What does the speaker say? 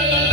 Thank you.